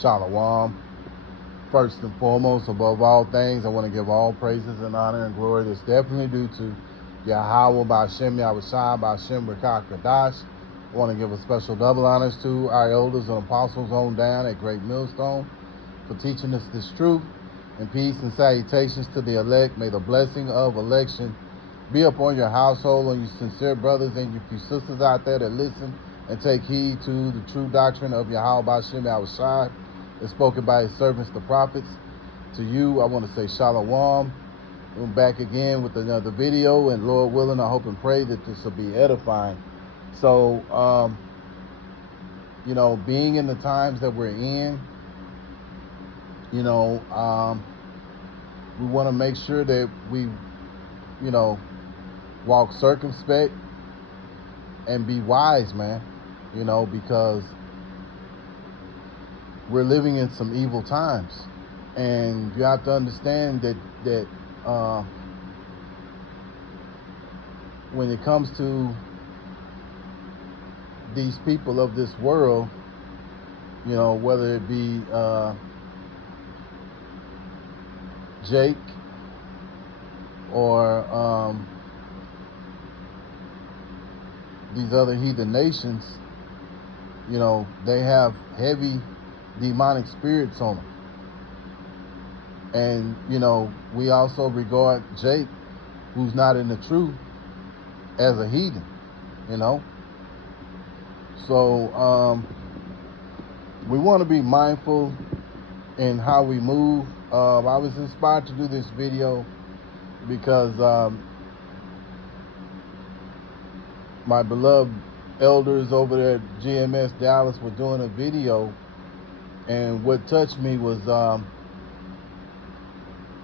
Shalom. First and foremost, above all things, I want to give all praises and honor and glory that's definitely due to Yahweh Ba'Shem Yahushua Ba'Shem Rakah Kadash. I want to give a special double honors to our elders and apostles on down at Great Millstone for teaching us this truth. And peace and salutations to the elect. May the blessing of election be upon your household, on your sincere brothers and your few sisters out there that listen and take heed to the true doctrine of Yahweh Ba'Shem Yahushua is spoken by his servants, the prophets. To you, I want to say shalom. We're back again with another video, and Lord willing, I hope and pray that this will be edifying. So, being in the times that we're in, we want to make sure that we, walk circumspect and be wise, man, because we're living in some evil times, and you have to understand that when it comes to these people of this world, whether it be Jake or these other heathen nations, they have heavy demonic spirits on them. And, we also regard Jake, who's not in the truth, as a heathen, So, we want to be mindful in how we move. I was inspired to do this video because my beloved elders over there at GMS Dallas were doing a video, and what touched me was,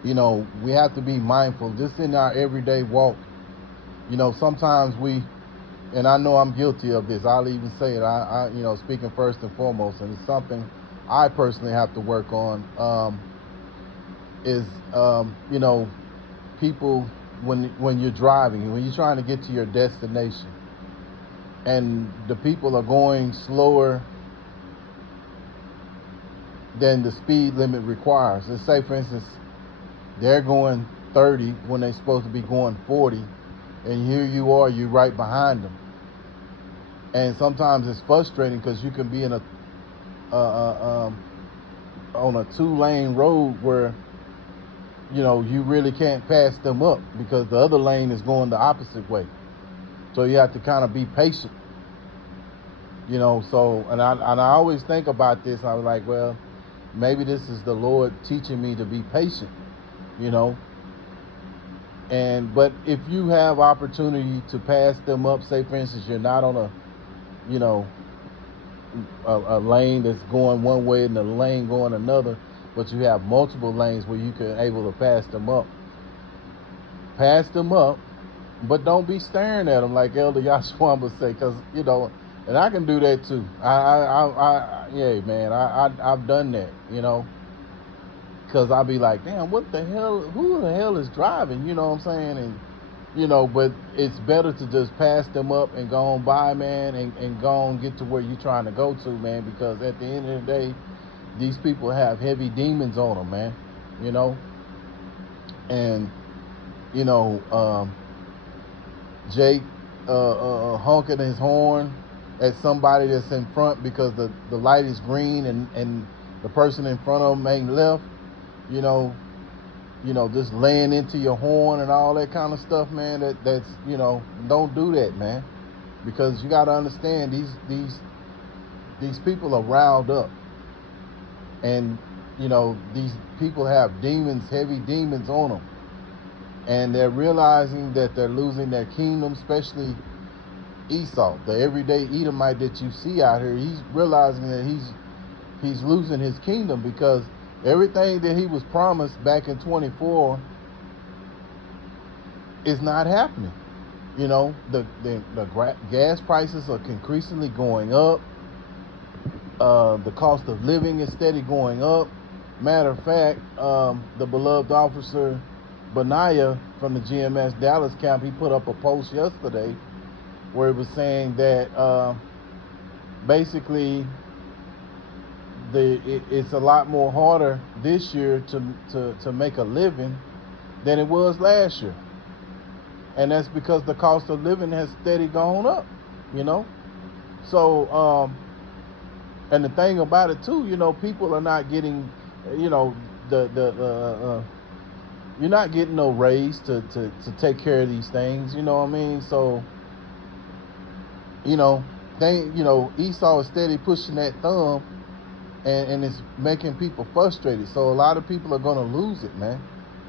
we have to be mindful just in our everyday walk. Sometimes and I know I'm guilty of this, I'll even say it, I speaking first and foremost, and it's something I personally have to work on, people, when you're driving, when you're trying to get to your destination, and the people are going slower than the speed limit requires. Let's say, for instance, they're going 30 when they're supposed to be going 40, and here you are, you're right behind them. And sometimes it's frustrating because you can be in on a 2-lane road where you really can't pass them up because the other lane is going the opposite way. So you have to kind of be patient, So, and I always think about this. I was like, well, maybe this is the Lord teaching me to be patient, But if you have opportunity to pass them up, say for instance, you're not on a lane that's going one way and the lane going another, but you have multiple lanes where you can able to pass them up. Pass them up, but don't be staring at them like Elder Yahshua would say, because and I can do that too. I've done that, because I'll be like, damn, what the hell? Who the hell is driving? You know what I'm saying? And but it's better to just pass them up and go on by, man, and go on get to where you're trying to go to, man, because at the end of the day, these people have heavy demons on them, man, and Jake honking his horn at somebody that's in front because the light is green and the person in front of them ain't left, just laying into your horn and all that kind of stuff, man. That's don't do that, man, because you got to understand these people are riled up, and these people have demons, heavy demons on them, and they're realizing that they're losing their kingdom, especially Esau, the everyday Edomite that you see out here. He's realizing that he's losing his kingdom because everything that he was promised back in 24 is not happening. The gas prices are increasingly going up. The cost of living is steady going up. Matter of fact, the beloved officer Benaiah from the GMS Dallas camp, he put up a post yesterday where it was saying that basically it's a lot more harder this year to make a living than it was last year. And that's because the cost of living has steady gone up, you know. So, and the thing about it too, you know, people are not getting, you know, you're not getting no raise to take care of these things, you know what I mean? So, you know, Esau is steady pushing that thumb, and it's making people frustrated. So a lot of people are gonna lose it, man.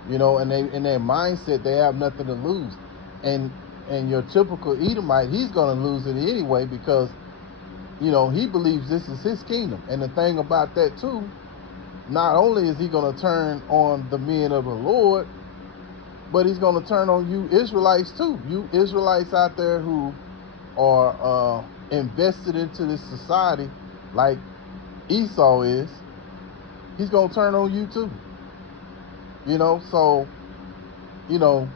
You know, and they in their mindset they have nothing to lose. And your typical Edomite, he's gonna lose it anyway because, you know, he believes this is his kingdom. And the thing about that too, not only is he gonna turn on the men of the Lord, but he's gonna turn on you Israelites too. You Israelites out there who are invested into this society like Esau is, he's gonna turn on you too. You know, so, you know,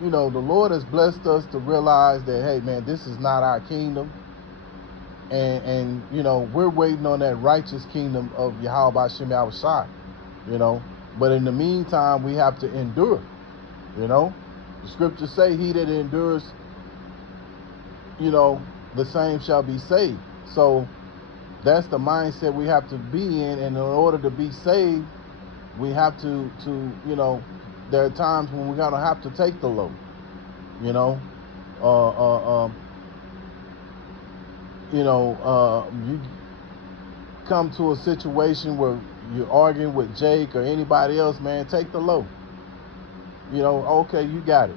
the Lord has blessed us to realize that, hey man, this is not our kingdom. And you know, we're waiting on that righteous kingdom of Yahweh Shem Yahushai, you know. But in the meantime, we have to endure, you know. The scriptures say, he that endures, you know, the same shall be saved. So that's the mindset we have to be in. And in order to be saved, we have to you know, there are times when we're gonna have to take the low, you know. You come to a situation where you're arguing with Jake or anybody else, man, take the low. You know, okay, you got it.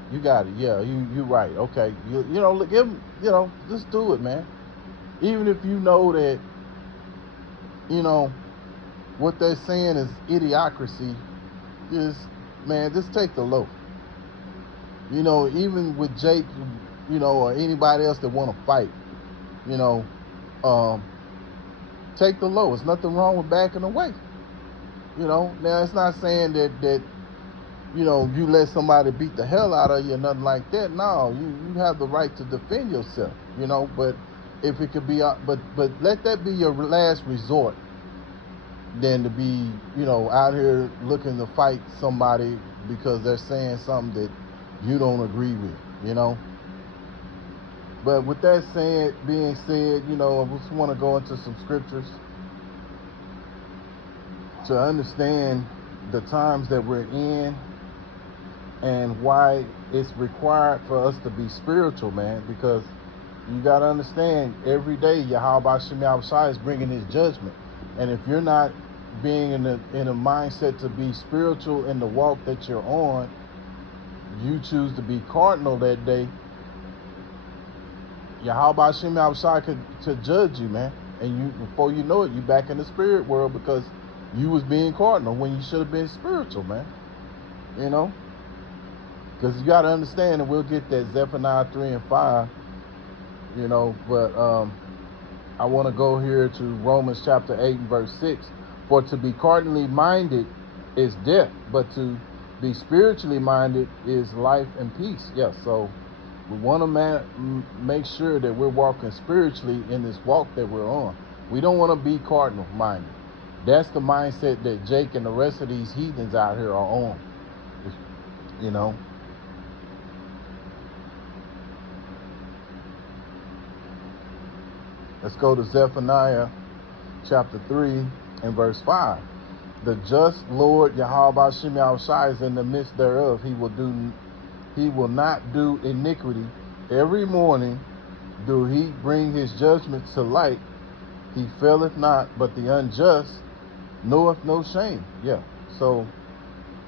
Yeah, you right. Okay, you know, give them, you know, just do it, man. Even if you know that, you know, what they're saying is idiocracy, just take the low. You know, even with Jake, you know, or anybody else that want to fight, you know, take the low. There's nothing wrong with backing away. You know, now it's not saying that you know, you let somebody beat the hell out of you or nothing like that. No, you have the right to defend yourself, you know, but if it could be, but let that be your last resort than to be, you know, out here looking to fight somebody because they're saying something that you don't agree with, you know. But with that being said, you know, I just want to go into some scriptures to understand the times that we're in and why it's required for us to be spiritual, man. Because you got to understand, every day Yahweh Shem Yahushai is bringing his judgment. And if you're not being in a mindset to be spiritual in the walk that you're on, you choose to be cardinal that day, Yahweh Shem Yahushai could judge you, man. And you, before you know it, you back in the spirit world because you was being cardinal when you should have been spiritual, man. You know? Because you got to understand, and we'll get that Zephaniah 3 and 5, you know, but I want to go here to Romans chapter 8 and verse 6. For to be cardinally minded is death, but to be spiritually minded is life and peace. Yes, so we want to make sure that we're walking spiritually in this walk that we're on. We don't want to be cardinal minded. That's the mindset that Jake and the rest of these heathens out here are on, you know. Let's go to Zephaniah chapter 3 and verse 5. The just Lord Yahweh Shem Yahushai is in the midst thereof. He will not do iniquity. Every morning do he bring his judgments to light. He faileth not, but the unjust knoweth no shame. Yeah. So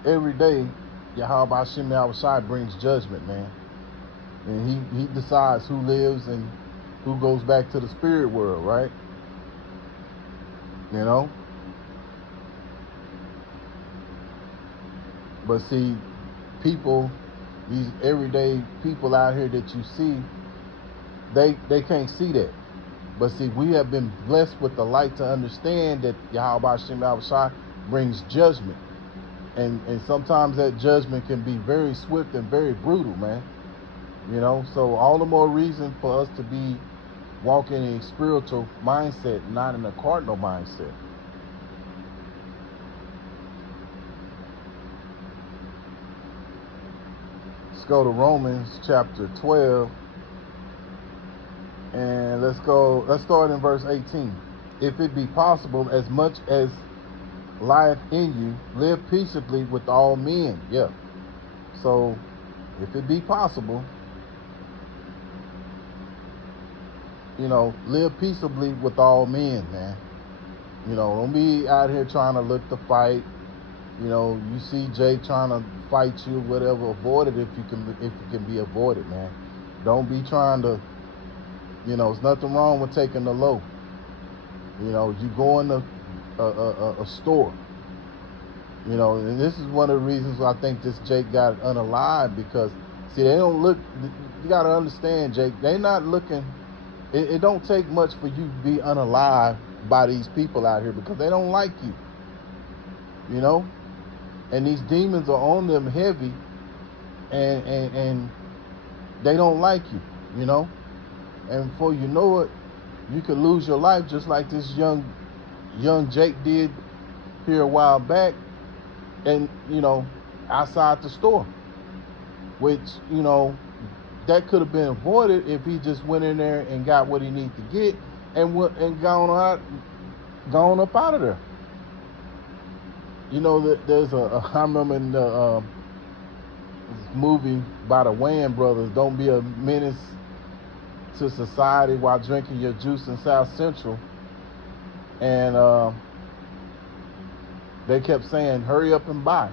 every day Yahweh Shem Yahushai brings judgment, man. And he decides who lives and who goes back to the spirit world, right? You know? But see, people, these everyday people out here that you see, they can't see that. But see, we have been blessed with the light to understand that Yahweh Shem Yahushai brings judgment. And sometimes that judgment can be very swift and very brutal, man. You know, so all the more reason for us to be walking in a spiritual mindset, not in a cardinal mindset. go to Romans chapter 12, and let's start in verse 18. If it be possible, as much as lieth in you, live peaceably with all men. Yeah. So, if it be possible, live peaceably with all men, man. Don't be out here trying to look to fight. You see Jake trying to fight you, whatever. Avoid it if it can be avoided, man. Don't be trying to. There's nothing wrong with taking the low. You go in a store. And this is one of the reasons I think this Jake got unalived, because see, they don't look. You got to understand, Jake. They not looking. It don't take much for you to be unalived by these people out here, because they don't like you. And these demons are on them heavy, and they don't like you. And before you know it, you could lose your life, just like this young Jake did here a while back, and outside the store, which that could have been avoided if he just went in there and got what he needed to get and gone up out of there. There's I remember in the movie by the Wayans brothers, Don't Be a Menace to Society While Drinking Your Juice in South Central. And they kept saying, hurry up and buy,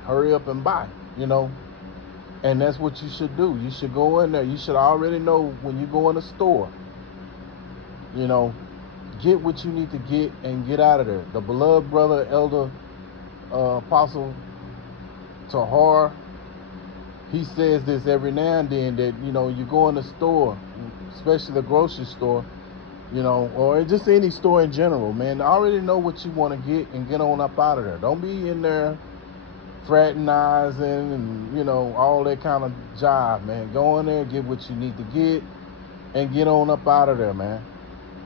And that's what you should do. You should go in there. You should already know when you go in a store, get what you need to get and get out of there. The beloved brother, Elder Apostle Tahar, he says this every now and then, that you go in the store, especially the grocery store, or just any store in general, man. Already know what you want to get and get on up out of there. Don't be in there fraternizing and all that kind of jive, man. Go in there, get what you need to get, and get on up out of there, man.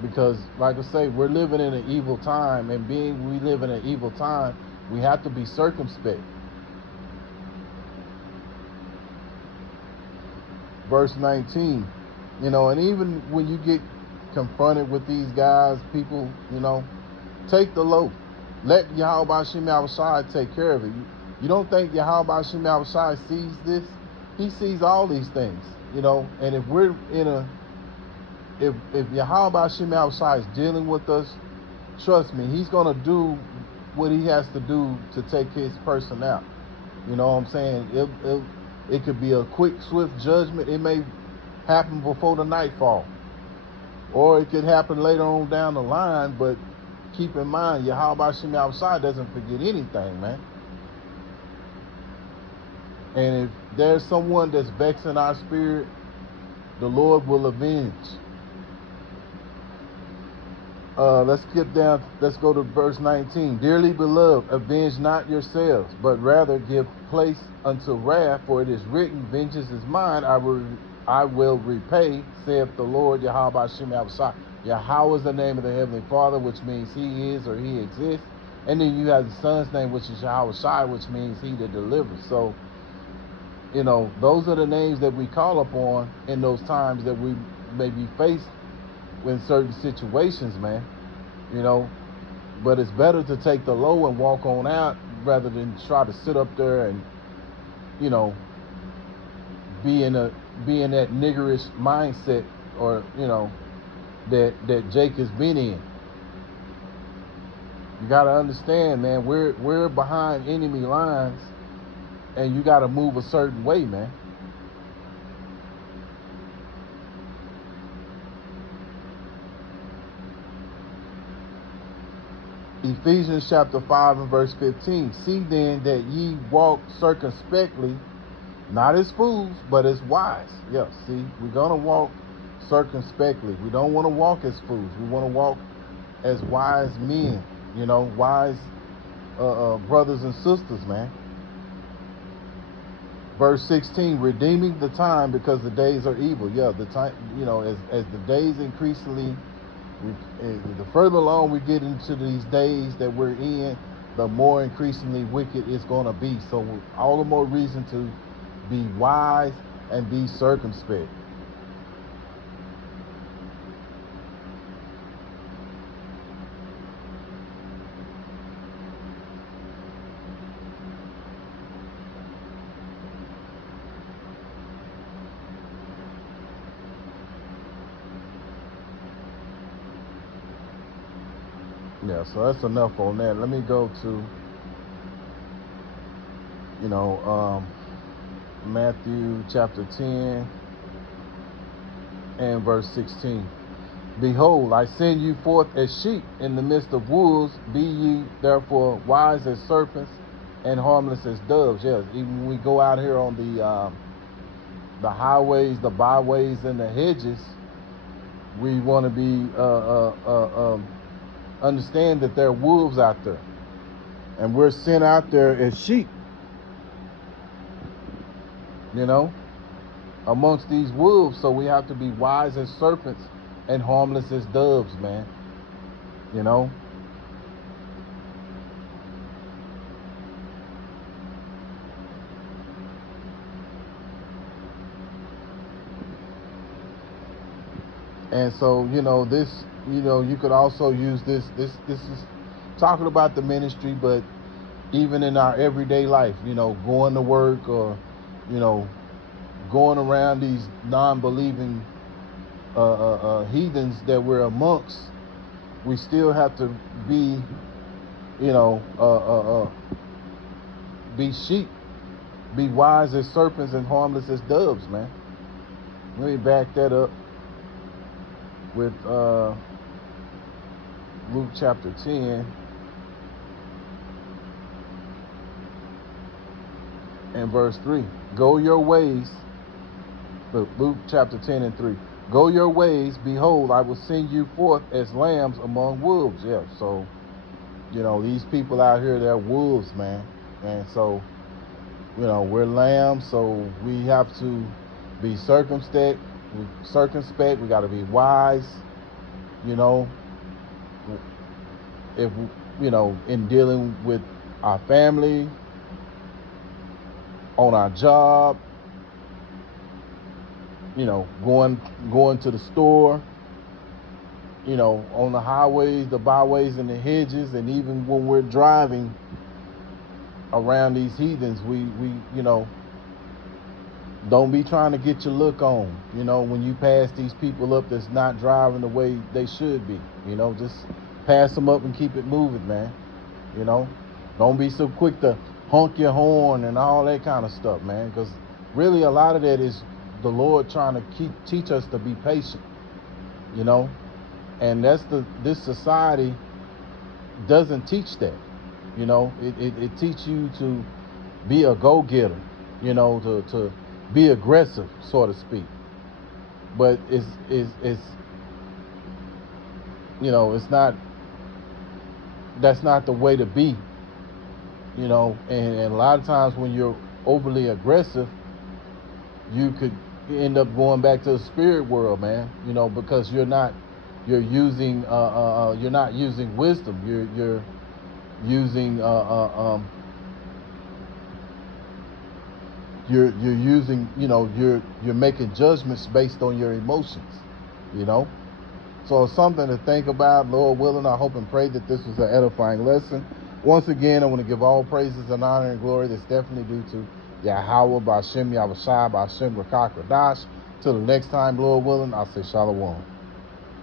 Because, like I say, we're living in an evil time, and we live in an evil time, we have to be circumspect. Verse 19, and even when you get confronted with these guys, people, take the low. Let Yahweh Shem Yahushai take care of it. You don't think Yahweh Shem Yahushai sees this? He sees all these things, and if we're if Yahweh Shem Yahushai is dealing with us, trust me, he's going to do what he has to do to take his person out. You know what I'm saying? It could be a quick, swift judgment. It may happen before the nightfall, or it could happen later on down the line. But keep in mind, Yahweh Shem Yahushai doesn't forget anything, man. And if there's someone that's vexing our spirit, the Lord will avenge. Let's go to verse 19. Dearly beloved, avenge not yourselves, but rather give place unto wrath, for it is written, vengeance is mine, I will repay, saith the Lord Yahweh Shem Yahushai. Yahweh is the name of the Heavenly Father, which means he is or he exists. And then you have the Son's name, which is Yahushai, which means he that delivers. So, those are the names that we call upon in those times that we may be faced in certain situations, man. But it's better to take the low and walk on out rather than try to sit up there and, be in that niggerish mindset, or, that Jake has been in. You got to understand, man, we're behind enemy lines, and you got to move a certain way, man. Ephesians chapter 5 and verse 15. See then that ye walk circumspectly, not as fools, but as wise. Yeah, see, we're going to walk circumspectly. We don't want to walk as fools. We want to walk as wise men, wise brothers and sisters, man. Verse 16, redeeming the time because the days are evil. Yeah, the time, as the days increasingly, the further along we get into these days that we're in, the more increasingly wicked it's going to be. So all the more reason to be wise and be circumspect. Yeah, so that's enough on that. Let me go to, Matthew chapter 10 and verse 16. Behold, I send you forth as sheep in the midst of wolves. Be ye therefore wise as serpents and harmless as doves. Yes, even when we go out here on the highways, the byways, and the hedges, we want to be understand that there are wolves out there, and we're sent out there as sheep. Amongst these wolves, so we have to be wise as serpents and harmless as doves, man. And so, this, you could also use this is talking about the ministry, but even in our everyday life, going to work, or, going around these non-believing heathens that we're amongst, we still have to be, be sheep, be wise as serpents and harmless as doves, man. Let me back that up with Luke chapter 10 and verse 3. Go your ways. Luke chapter 10 and 3. Go your ways, behold, I will send you forth as lambs among wolves. Yeah, so, these people out here, they're wolves, man. And so, we're lambs, so we have to be circumspect. We got to be wise, if, in dealing with our family, on our job, going to the store, on the highways, the byways, and the hedges, and even when we're driving around these heathens, we don't be trying to get your look on, when you pass these people up that's not driving the way they should be, just pass them up and keep it moving, man. Don't be so quick to honk your horn and all that kind of stuff, man, because really a lot of that is the Lord trying to teach us to be patient, and this society doesn't teach that. It teaches you to be a go-getter, to be aggressive, so to speak. But it's not, that's not the way to be, and a lot of times when you're overly aggressive, you could end up going back to the spirit world, man, because you're not using wisdom. You're using you're using, you're making judgments based on your emotions, So it's something to think about. Lord willing, I hope and pray that this was an edifying lesson. Once again, I want to give all praises and honor and glory that's definitely due to Yahweh, Ba'Shem Yahushua, Ba'Shem Rakak Radash. Till the next time, Lord willing, I'll say Shalom.